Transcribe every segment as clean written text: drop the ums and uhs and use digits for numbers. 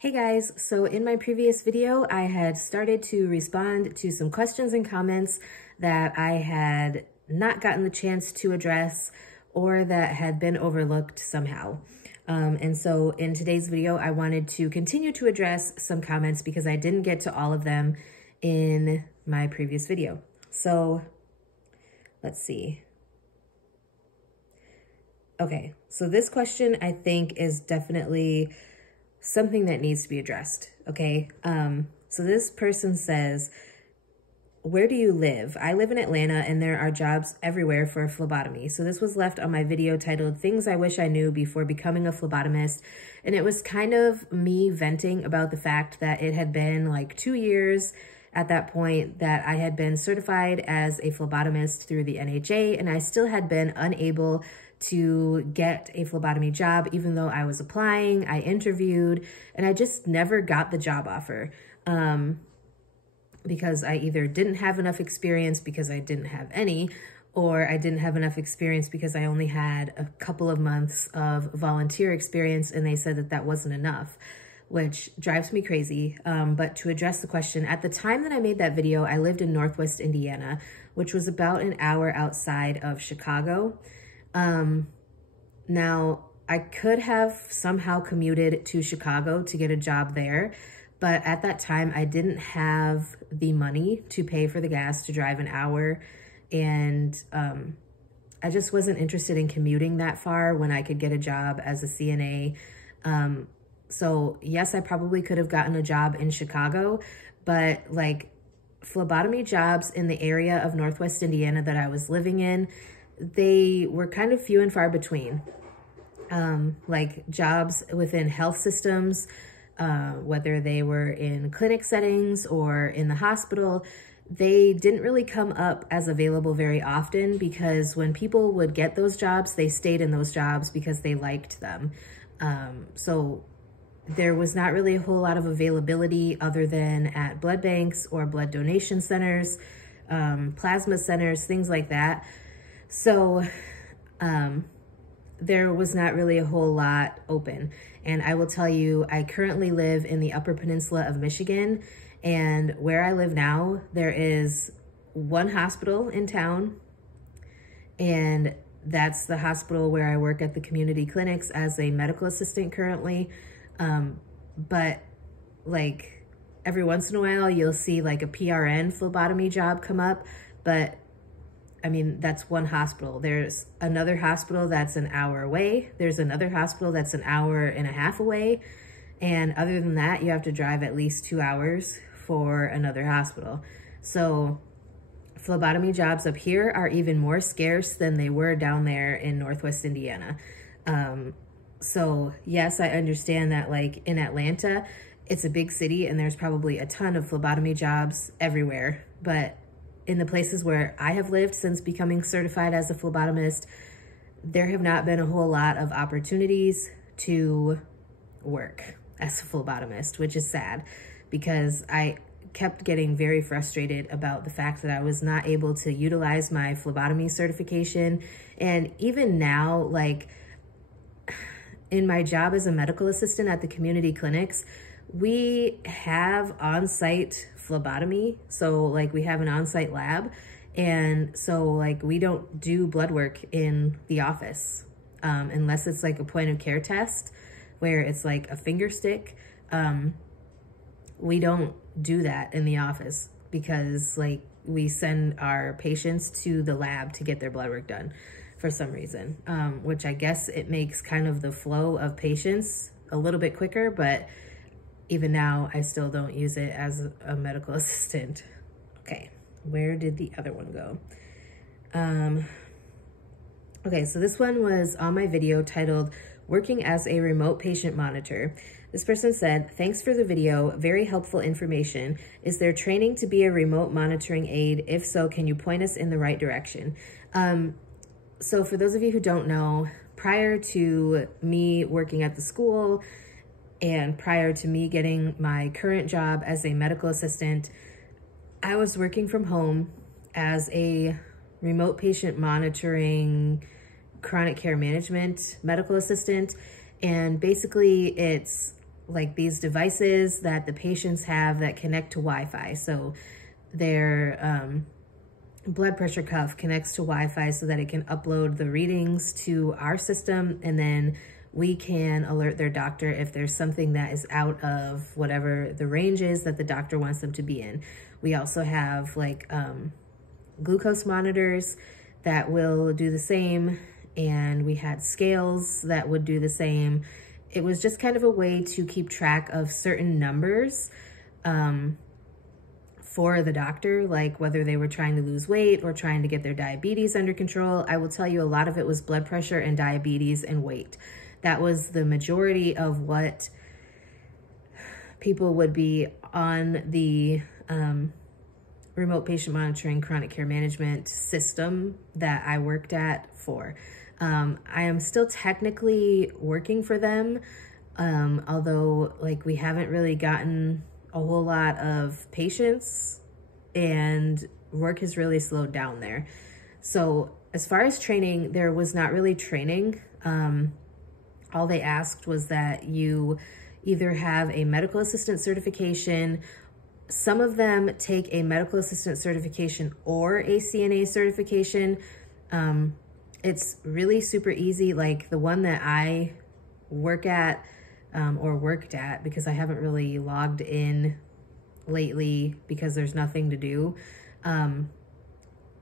Hey guys, so in my previous video, I had started to respond to some questions and comments that I had not gotten the chance to address or that had been overlooked somehow. And so in today's video, I wanted to continue to address some comments because I didn't get to all of them in my previous video. So let's see. Okay, so this question I think is definitely something that needs to be addressed, okay? So this person says, where do you live? I live in Atlanta and there are jobs everywhere for a phlebotomy. So this was left on my video titled Things I Wish I Knew Before Becoming a Phlebotomist. And it was kind of me venting about the fact that it had been like 2 years at that point that I had been certified as a phlebotomist through the NHA, and I still had been unable to get a phlebotomy job, even though I was applying, I interviewed, and I just never got the job offer because I either didn't have enough experience because I didn't have any, or I didn't have enough experience because I only had a couple of months of volunteer experience and they said that that wasn't enough, which drives me crazy. But to address the question, at the time that I made that video, I lived in Northwest Indiana, which was about an hour outside of Chicago. Now, I could have somehow commuted to Chicago to get a job there, but at that time I didn't have the money to pay for the gas to drive an hour, and I just wasn't interested in commuting that far when I could get a job as a CNA. So yes, I probably could have gotten a job in Chicago, but like phlebotomy jobs in the area of Northwest Indiana that I was living in, they were kind of few and far between. Like jobs within health systems, whether they were in clinic settings or in the hospital, they didn't really come up as available very often because when people would get those jobs, they stayed in those jobs because they liked them. So there was not really a whole lot of availability other than at blood banks or blood donation centers, plasma centers, things like that. So there was not really a whole lot open. And I will tell you, I currently live in the Upper Peninsula of Michigan, and where I live now, there is one hospital in town, and that's the hospital where I work at the community clinics as a medical assistant currently. But like every once in a while, you'll see like a PRN phlebotomy job come up, but I mean, that's one hospital. There's another hospital that's an hour away. There's another hospital that's an hour and a half away. And other than that, you have to drive at least 2 hours for another hospital. So phlebotomy jobs up here are even more scarce than they were down there in Northwest Indiana. So yes, I understand that like in Atlanta, it's a big city and there's probably a ton of phlebotomy jobs everywhere. But in the places where I have lived since becoming certified as a phlebotomist, there have not been a whole lot of opportunities to work as a phlebotomist, which is sad because I kept getting very frustrated about the fact that I was not able to utilize my phlebotomy certification. And even now, like in my job as a medical assistant at the community clinics, we have on-site phlebotomy. So like we have an on-site lab. And so like we don't do blood work in the office unless it's like a point of care test where it's like a finger stick. We don't do that in the office because like we send our patients to the lab to get their blood work done for some reason, which I guess it makes kind of the flow of patients a little bit quicker, but even now, I still don't use it as a medical assistant. Okay, where did the other one go? Okay, so this one was on my video titled Working as a Remote Patient Monitor. This person said, thanks for the video, very helpful information. Is there training to be a remote monitoring aide? If so, can you point us in the right direction? So for those of you who don't know, prior to me working at the school, and prior to me getting my current job as a medical assistant, I was working from home as a remote patient monitoring chronic care management medical assistant. And basically it's like these devices that the patients have that connect to Wi-Fi. So their blood pressure cuff connects to Wi-Fi so that it can upload the readings to our system, and then we can alert their doctor if there's something that is out of whatever the range is that the doctor wants them to be in. We also have like glucose monitors that will do the same, and we had scales that would do the same. It was just kind of a way to keep track of certain numbers for the doctor, like whether they were trying to lose weight or trying to get their diabetes under control. I will tell you a lot of it was blood pressure and diabetes and weight. That was the majority of what people would be on the remote patient monitoring chronic care management system that I worked at for. I am still technically working for them, although like we haven't really gotten a whole lot of patients and work has really slowed down there. So as far as training, there was not really training. All they asked was that you either have a medical assistant certification. Some of them take a medical assistant certification or a CNA certification. It's really super easy. Like the one that I work at, or worked at, because I haven't really logged in lately because there's nothing to do.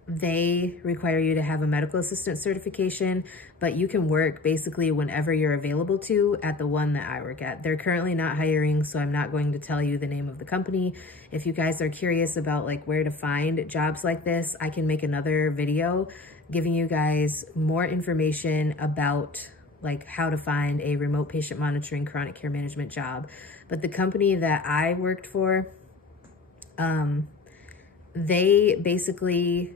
They require you to have a medical assistant certification, but you can work basically whenever you're available to at the one that I work at. They're currently not hiring, so I'm not going to tell you the name of the company. If you guys are curious about like where to find jobs like this, I can make another video giving you guys more information about like how to find a remote patient monitoring chronic care management job. But the company that I worked for, they basically,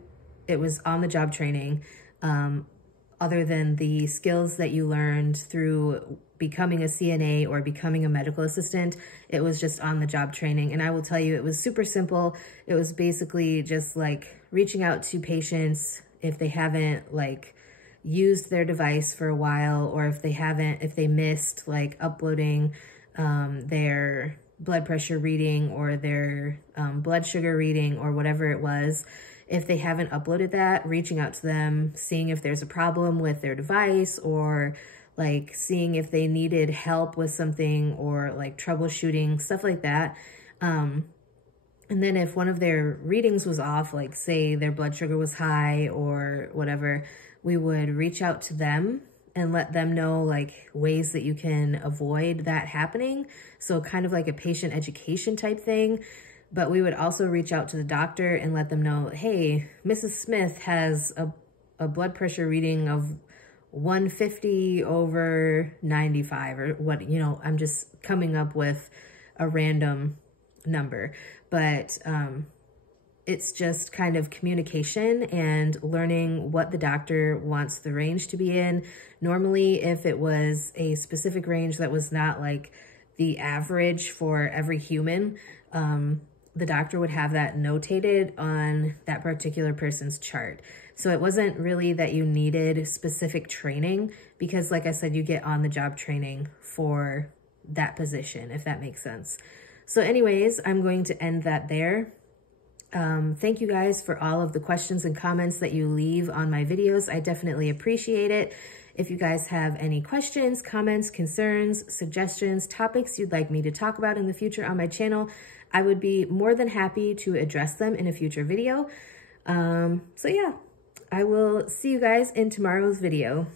it was on the job training. Other than the skills that you learned through becoming a CNA or becoming a medical assistant, it was just on the job training. And I will tell you, it was super simple. It was basically just like reaching out to patients if they haven't like used their device for a while, or if they missed like uploading their blood pressure reading or their blood sugar reading or whatever it was. If they haven't uploaded that, reaching out to them, seeing if there's a problem with their device, or like seeing if they needed help with something, or like troubleshooting, stuff like that. And then if one of their readings was off, like say their blood sugar was high or whatever, we would reach out to them and let them know like ways that you can avoid that happening. So kind of like a patient education type thing. But we would also reach out to the doctor and let them know, hey, Mrs. Smith has a blood pressure reading of 150 over 95 or what, you know, I'm just coming up with a random number. But it's just kind of communication and learning what the doctor wants the range to be in. Normally, if it was a specific range that was not like the average for every human, the doctor would have that notated on that particular person's chart. So it wasn't really that you needed specific training because, like I said, you get on the job training for that position, if that makes sense. So anyways, I'm going to end that there. Thank you guys for all of the questions and comments that you leave on my videos. I definitely appreciate it. If you guys have any questions, comments, concerns, suggestions, topics you'd like me to talk about in the future on my channel, I would be more than happy to address them in a future video. So yeah, I will see you guys in tomorrow's video.